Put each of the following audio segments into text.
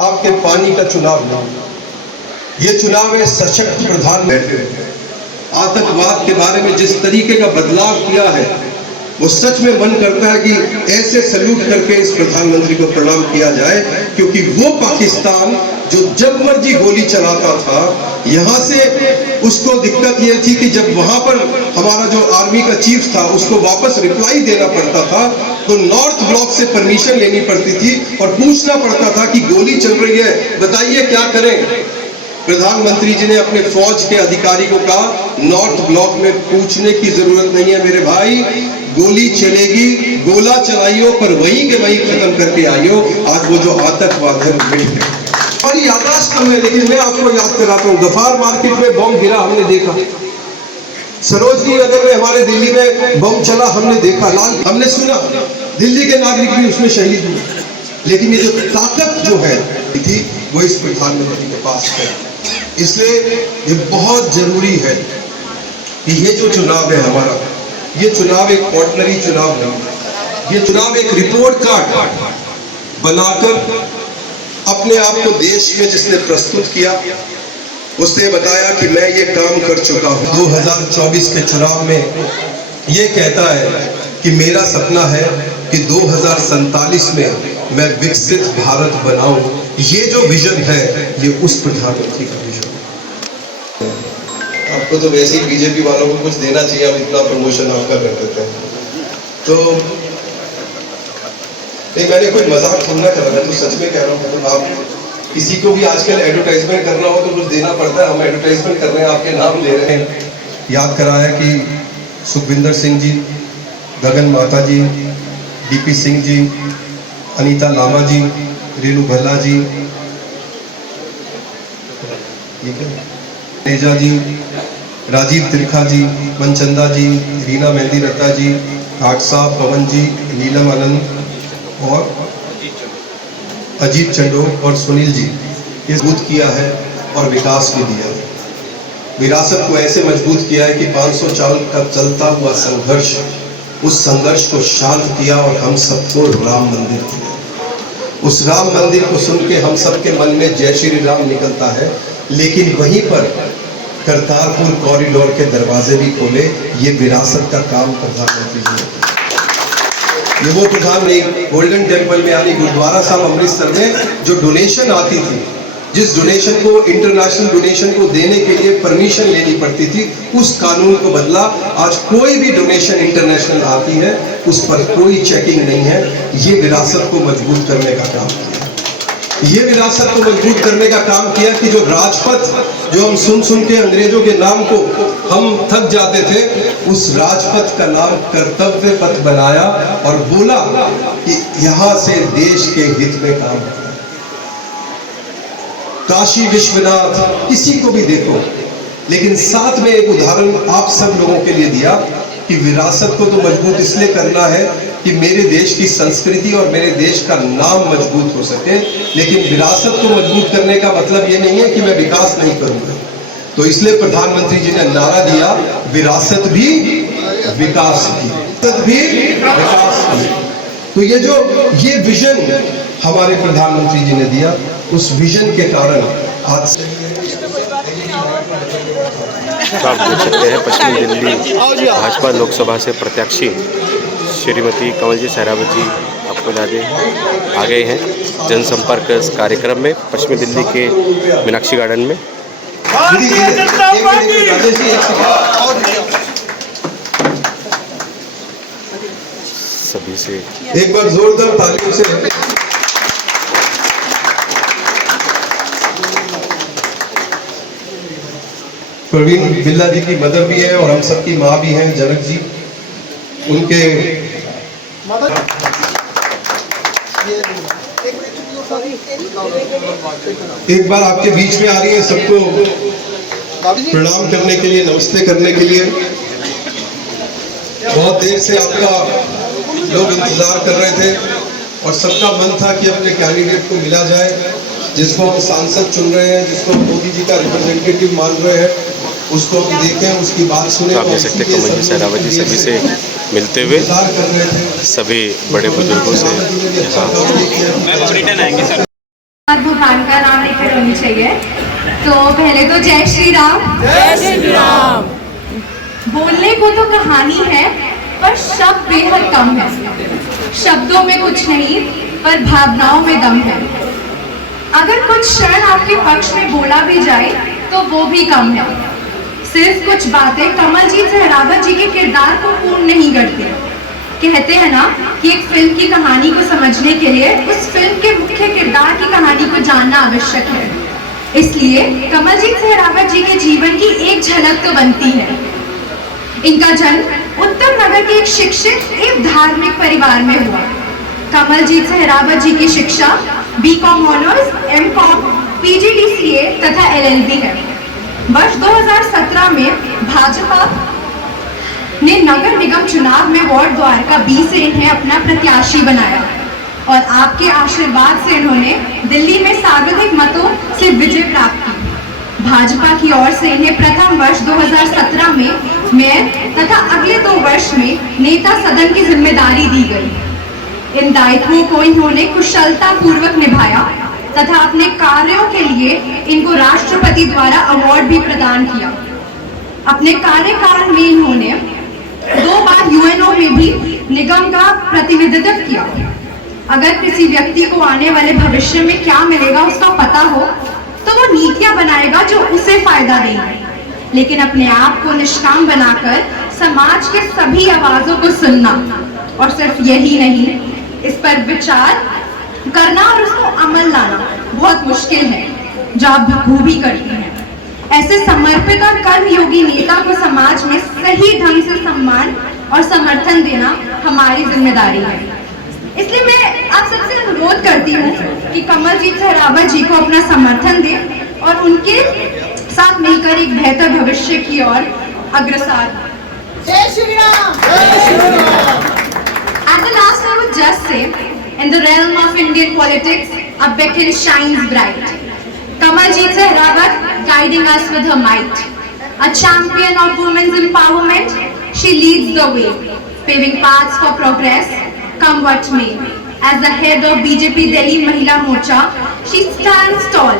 आपके पानी का चुनाव नहीं, ये चुनाव है सशक्त प्रधानमंत्री। आतंकवाद के बारे में जिस तरीके का बदलाव किया है, वो सच में मन करता है कि ऐसे सल्यूट करके इस प्रधानमंत्री को प्रणाम किया जाए, क्योंकि वो पाकिस्तान जो जब मर्जी गोली चलाता था, यहां से उसको दिक्कत ये थी कि जब वहां पर हमारा जो आर्मी का चीफ था उसको वापस रिप्लाई देना पड़ता था, तो नॉर्थ ब्लॉक से परमिशन लेनी पड़ती थी और पूछना पड़ता था कि गोली चल रही है, बताइए क्या करें। प्रधानमंत्री जी ने अपने फौज के अधिकारी को कहा, नॉर्थ ब्लॉक में पूछने की जरूरत नहीं है मेरे भाई, गोली चलेगी, गोला चलाइयो, पर वहीं के वहीं खत्म करके आइयो। आज वो जो आतंकवाद है वो मिट गया। और याददाश्त कम है, लेकिन मैं आपको याद कराता हूँ, गफार मार्केट में बम गिरा हमने देखा, सरोजनी नगर में हमारे दिल्ली में बम चला हमने देखा, लाल हमने सुना, दिल्ली के नागरिक भी उसमें शहीद हुए। लेकिन ये जो ताकत जो है थी वो इस प्रधानमंत्री के पास है। इसलिए ये बहुत जरूरी है कि ये जो चुनाव है हमारा, ये चुनाव एक ऑर्डिनरी चुनाव नहीं, ये चुनाव एक रिपोर्ट कार्ड बनाकर अपने आप को देश में जिसने प्रस्तुत किया, उसने बताया कि मैं ये काम कर चुका हूं। 2024 के चुनाव में ये कहता है कि मेरा सपना है कि 2047 में मैं विकसित भारत बनाऊं। ये जो विजन है, ये उस प्रधानमंत्री का विजन है। आपको तो वैसे ही बीजेपी वालों को कुछ देना चाहिए, अब इतना प्रमोशन आपका कर देते हैं तो नहीं, मैंने कोई मजाक थोड़ा कर रहा है, तो सच में कह रहा हूँ। मतलब आप किसी को भी आजकल एडवर्टाइजमेंट करना हो तो कुछ देना पड़ता है, हम एडवर्टाइजमेंट कर रहे हैं, आपके नाम ले रहे हैं। याद कराया कि सुखविंदर सिंह जी, गगन माता जी, डीपी सिंह जी, अनीता लामा जी, रेणु भल्ला जी, तेजा जी, राजीव त्रिखा जी, मनचंदा जी, रीना मेहंदी रत्ता जी, घाट साहब, पवन जी, नीलम आनंद और अजीत चंडो और सुनील जी, ये मजबूत किया है और विकास भी दिया है। विरासत को ऐसे मजबूत किया है कि 500 साल का चलता हुआ संघर्ष, उस संघर्ष को शांत किया और हम सबको राम मंदिर दिया। उस राम मंदिर को सुन के हम सबके मन में जय श्री राम निकलता है, लेकिन वहीं पर करतारपुर कॉरिडोर के दरवाजे भी खोले। ये विरासत का काम प्रधानमंत्री जी ने। ये वो प्रधान नहीं, गोल्डन टेम्पल में यानी गुरुद्वारा साहब अमृतसर में जो डोनेशन आती थी, जिस डोनेशन को, इंटरनेशनल डोनेशन को देने के लिए परमिशन लेनी पड़ती थी, उस कानून को बदला। आज कोई भी डोनेशन इंटरनेशनल आती है, उस पर कोई चेकिंग नहीं है। ये विरासत को मजबूत करने का काम किया। ये विरासत को मजबूत करने का काम किया कि जो राजपथ, जो हम सुन सुन के अंग्रेजों के नाम को हम थक जाते थे, उस राजपथ का नाम कर्तव्य पथ बनाया और बोला कि यहां से देश के हित में काम करना। काशी विश्वनाथ, किसी को भी देखो, लेकिन साथ में एक उदाहरण आप सब लोगों के लिए दिया कि विरासत को तो मजबूत इसलिए करना है कि मेरे देश की संस्कृति और मेरे देश का नाम मजबूत हो सके। लेकिन विरासत को मजबूत करने का मतलब ये नहीं है कि मैं विकास नहीं करूंगा। तो इसलिए प्रधानमंत्री जी ने नारा दिया, विरासत भी विकास भी, विरासत भी विकास भी। तो ये विजन हमारे प्रधानमंत्री जी ने दिया, उस विजन के कारण आज आप देख सकते हैं पश्चिमी दिल्ली भाजपा लोकसभा से प्रत्याशी श्रीमती कंवल सहरावत जी आपको आ गए हैं जनसंपर्क कार्यक्रम में पश्चिमी दिल्ली के मीनाक्षी गार्डन में। सभी से एक बार जोरदार तालियों से प्रवीण बिल्ला जी की मदर भी है और हम सबकी माँ भी हैं, जनक जी, उनके एक बार आपके बीच में आ रही है, सबको प्रणाम करने के लिए, नमस्ते करने के लिए। बहुत देर से आपका लोग इंतजार कर रहे थे और सबका मन था कि अपने कैंडिडेट को मिला जाए, जिसको हम सांसद चुन रहे हैं, जिसको मोदी जी का रिप्रेजेंटेटिव मान रहे हैं, उसको हम देखें, उसकी बात सुने। आप देख सकते हैं कंवल सहरावत जी सभी से मिलते हुए, सभी बड़े बुजुर्गों से भगवान का नाम लेकर होनी चाहिए। तो पहले तो जय श्री राम। जय श्री राम। बोलने को तो कहानी है पर शब्द बेहद कम है। शब्दों में कुछ नहीं पर भावनाओं में दम है। अगर कुछ क्षण आपके पक्ष में बोला भी जाए तो वो भी कम है। सिर्फ कुछ बातें कमलजीत सहरावत जी के किरदार को पूर्ण नहीं करती। कहते हैं ना कि एक फिल्म की कहानी को समझने के लिए उस फिल्म के मुख्य किरदार की कहानी को जानना आवश्यक है। इसलिए कमलजीत सहरावत जी के जीवन की एक झलक तो बनती है। इनका जन्म उत्तम नगर के एक शिक्षित एवं धार्मिक परिवार में हुआ। कमलजीत सहरावत जी की शिक्षा बीकॉम ऑनर्स, एमकॉम, पीजीडीसीए तथा एलएलबी है। वर्ष 2017 में भाजपा ने नगर निगम चुनाव में वार्ड द्वारका बी से इन्हें अपना प्रत्याशी बनाया और आपके आशीर्वाद से इन्होंने दिल्ली में सर्वाधिक मतों से विजय प्राप्त की। भाजपा की ओर से इन्हें प्रथम वर्ष 2017 में मेयर तथा अगले 2 वर्ष में नेता सदन की जिम्मेदारी दी गई। इन दायित्वों को इन्होंने कुशलता पूर्वक निभाया तथा अपने कार्यों के लिए इनको राष्ट्रपति द्वारा अवार्ड भी प्रदान किया। अपने कार्यकाल में इन्होंने 2 बार यूएनओ में भी निगम का प्रतिनिधित्व किया। अगर किसी व्यक्ति को आने वाले भविष्य में क्या मिलेगा उसका पता हो तो वो नीतियां बनाएगा जो उसे फायदा देंगे, लेकिन अपने आप को निष्काम बनाकर समाज के सभी आवाजों को सुनना और सिर्फ यही नहीं, इस पर विचार करना और उसको अमल लाना बहुत मुश्किल है, जो आप बखूबी करती हैं। ऐसे समर्पित और कर्मयोगी नेता को समाज में सही ढंग से सम्मान और समर्थन देना हमारी जिम्मेदारी है। इसलिए मैं आप सबसे अनुरोध करती हूँ कि कमलजीत सहरावत जी को अपना समर्थन दें और उनके साथ मिलकर एक बेहतर भविष्य की ओर अग्रसर। जय Shri Ram. At the last, I would just say, in the realm of Indian politics, a beacon shines bright. Kamaljeet Sehrawat guiding us with her might. A champion of women's empowerment, she leads the way, paving paths for progress, come what may. As the head of BJP Delhi Mahila Morcha, she stands tall,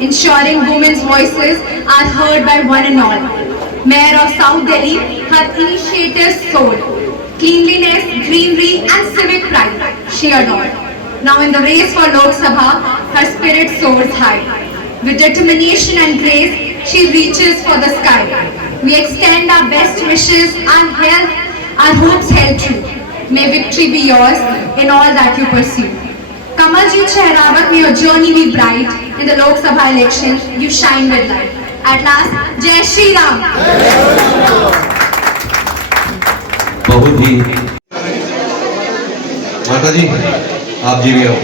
ensuring women's voices are heard by one and all. Mayor of South Delhi, her initiatives soared. Cleanliness, greenery and civic pride, she adored. Now in the race for Lok Sabha, her spirit soars high. With determination and grace, she reaches for the sky. We extend our best wishes and health, our hopes held true. May victory be yours in all that you pursue. Kamaljeet Sehrawat, may your journey be bright. In the Lok Sabha election, you shine with light. At last, Jai Shri Ram. बहुत ही माता जी, आप जी भी आओ।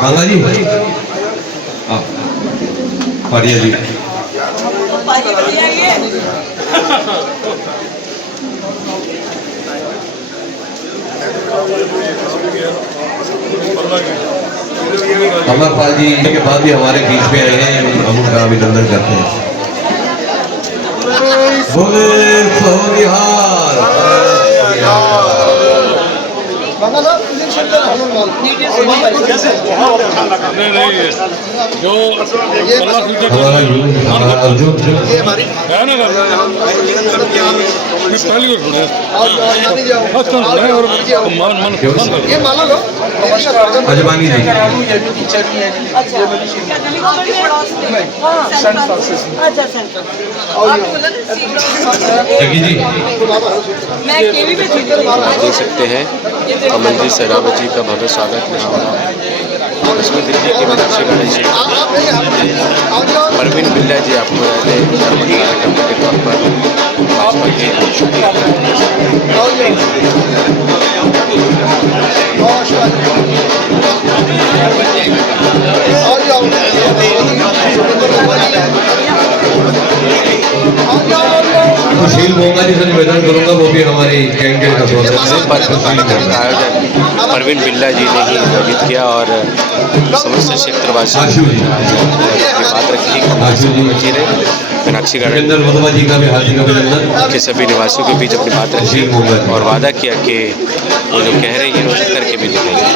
गंगा जी आप, पारिया जी। अमरपाल जी के बाद भी हमारे बीच में आए हैं, हम उनका अभिनंदन करते हैं। बोले सोनिहार। जो हमारा अर्जुन है ना, पहली और ये माना लो अजमानी जी। जगी जी देख सकते हैं कमलजीत सहरावत जी का भव्य स्वागत इसमें दिल्ली के मीनाक्षी गणेश परवीन बिल्ला जी आपको याद है कार्यक्रम के तौर पर भाजपा के सुशील मोंगा जी से निवेदन करूंगा, वो भी हमारी कैंडिडेट का कार्यक्रम का आयोजन परवीन बिल्ला जी ने ही आयोजित किया और समस्त क्षेत्रवासियों की बात रखी जी ने मीनाक्षी गार्डन जी का भी हार्दिक अभिनंदन के सभी निवासियों के बीच अपनी बात रखी और वादा किया कि वो जो कह रहे हैं ये करके भी दिखाएंगे।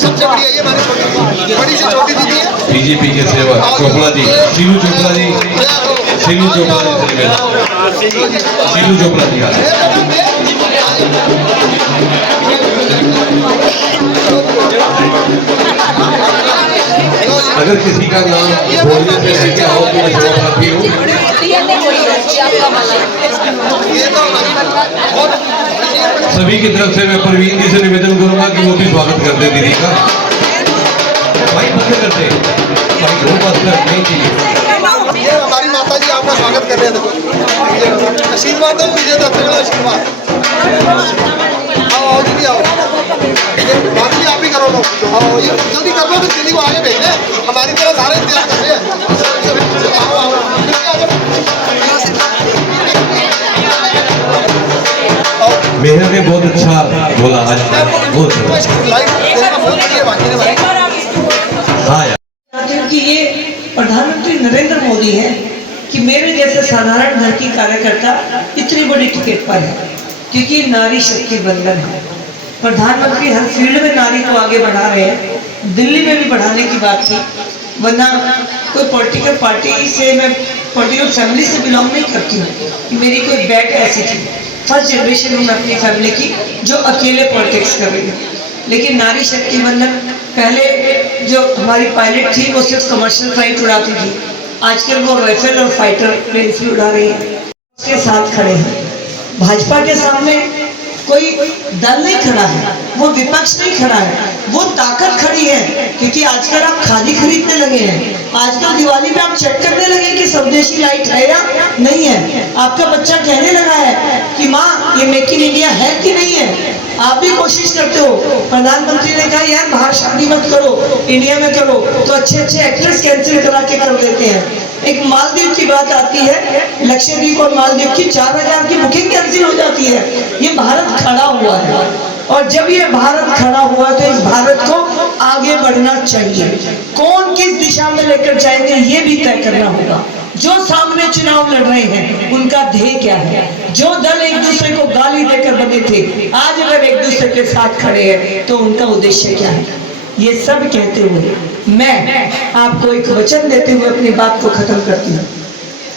सबसे बड़ी है ये हमारी छोटी बड़ी से छोटी दीदी है। बीजेपी के सेवक चोपड़ा जी, शीलू चोपड़ा जी, शीलू चोपड़ा जी, शीलू चोपड़ा जी आ अगर किसी का नाम बोलने से रह गया हो तो मैं क्षमाप्रार्थी हूँ। सभी की तरफ से मैं परवीन जी से निवेदन करूंगा कि वो भी स्वागत कर दे दीदी का। भाई बंद करते भाई वो बात नहीं चाहिए। ये हमारी माता जी आपका स्वागत कर रहे हैं। देखो आशीर्वाद दो मुझे, तो अच्छा आशीर्वाद। आओ जी आओ, बात भी आप ही करो लोग। आओ ये जल्दी कर लो तो दिल्ली को आगे भेज दें, हमारी तरह सारे इंतजार कर रहे हैं। आओ आओ मेहर ने बहुत अच्छा बोला आज, बहुत हाँ यार। क्योंकि ये प्रधानमंत्री नरेंद्र मोदी है कि मेरे जैसे साधारण घर की कार्यकर्ता इतनी बड़ी टिकट पर है, क्योंकि नारी शक्ति बंधन है। प्रधानमंत्री हर फील्ड में नारी को आगे बढ़ा रहे हैं। दिल्ली में भी बढ़ाने की बात थी, वरना कोई पॉलिटिकल पार्टी से, मैं पॉलिटिकल फैमिली से बिलोंग नहीं करती हूँ कि मेरी कोई बैक ऐसी थी। फर्स्ट जनरेशन हूँ मैं अपनी फैमिली की जो अकेले पॉलिटिक्स कर रही है। लेकिन नारी शक्ति बंधन, पहले जो हमारी पायलट थी वो सिर्फ कमर्शियल फ्लाइट उड़ाती थी, आजकल वो राइफल और फाइटर प्लेन भी उड़ा रही है। उसके साथ खड़े हैं। भाजपा के सामने कोई दल नहीं खड़ा है, वो विपक्ष नहीं खड़ा है, वो ताकत खड़ी है। क्योंकि आजकल आप खादी खरीदने लगे हैं, आजकल दिवाली पे आप चेक करने लगे कि स्वदेशी लाइट है या नहीं है। आपका बच्चा कहने लगा है कि माँ ये मेक इन इंडिया है कि नहीं है। आप भी कोशिश करते हो। प्रधानमंत्री ने कहा यार बाहर शादी मत करो, इंडिया में करो, तो अच्छे अच्छे एक्टर्स कैंसिल करा के कर देते हैं। एक मालदीव की बात आती है, लक्षद्वीप और मालदीव की 4000 की बुकिंग कैंसिल हो जाती है। ये भारत खड़ा हुआ है, और जब ये भारत खड़ा हुआ तो इस भारत को आगे बढ़ना चाहिए। कौन किस दिशा में लेकर जाएंगे ये भी तय करना होगा। जो सामने चुनाव लड़ रहे हैं उनका ध्येय क्या है। जो दल एक दूसरे को गाली देकर बने थे, आज अगर एक दूसरे के साथ खड़े हैं तो उनका उद्देश्य क्या है। ये सब कहते हुए मैं आपको एक वचन देते हुए अपनी बात को खत्म करती हूँ।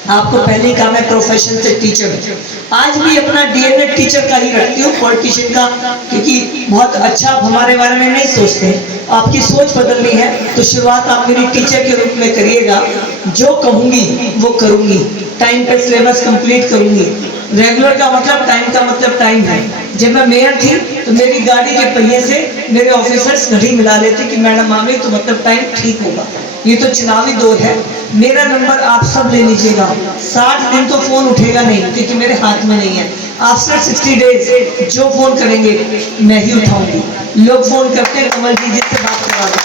आपको पहले ही कहा मैं प्रोफेशन से टीचर हूँ, आज भी अपना डीएनए टीचर का ही रखती हूँ, पॉलिटिशियन का, क्योंकि बहुत अच्छा आप हमारे बारे में नहीं सोचते। आपकी सोच बदलनी है तो शुरुआत आप मेरी टीचर के रूप में करिएगा। जो कहूँगी वो करूँगी, टाइम पे सिलेबस कंप्लीट करूँगी। रेगुलर का मतलब टाइम का मतलब टाइम है। जब मैं मेयर थी तो मेरी गाड़ी के पहिए से मेरे ऑफिसर्स घड़ी मिला लेते कि मैडम आ गई तो मतलब टाइम ठीक होगा। ये तो चुनावी दौर है, मेरा नंबर आप सब ले लीजिएगा। 60 दिन तो फोन उठेगा नहीं क्योंकि मेरे हाथ में नहीं है। आफ्टर 60 डेज जो फोन करेंगे मैं ही उठाऊंगी। लोग फोन करते हैं कमल जी से बात करा दो,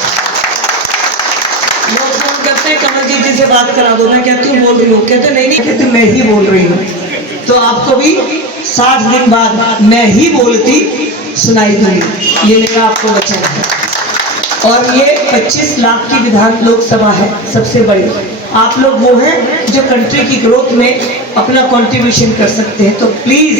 लोग फोन करते हैं कमल जी से बात करा दो। मैं कहती हूँ बोल रही हूँ, कहते नहीं नहीं, कहते मैं ही बोल रही हूँ। तो आपको भी 60 दिन बाद मैं ही बोलती सुनाई दूंगी, ये मेरा आपको वचन है। और ये 25 लाख की विधान लोकसभा है, सबसे बड़ी। आप लोग वो हैं जो कंट्री की ग्रोथ में अपना कंट्रीब्यूशन कर सकते हैं। तो प्लीज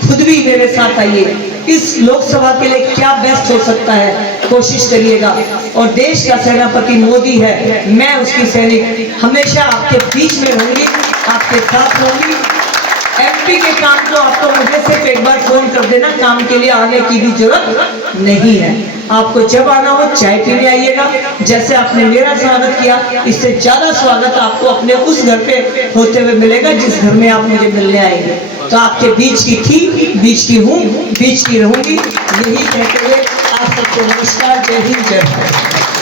खुद भी मेरे साथ आइए। इस लोकसभा के लिए क्या बेस्ट हो सकता है कोशिश करिएगा। और देश का सेनापति मोदी है, मैं उसकी सैनिक, हमेशा आपके बीच में रहूंगी, आपके साथ रहूंगी। एमपी के काम को आपको मुझे सिर्फ एक बार फोन कर देना, काम के लिए आने की भी जरूरत नहीं है। आपको जब आना हो चाय पीने आइएगा। जैसे आपने मेरा स्वागत किया, इससे ज्यादा स्वागत आपको अपने उस घर पे होते हुए मिलेगा जिस घर में आप मुझे मिलने आएंगे। तो आपके बीच की थी, बीच की हूँ, बीच की रहूंगी। यही कहते हुए आप सबको नमस्कार, जय हिंद, जय भारत।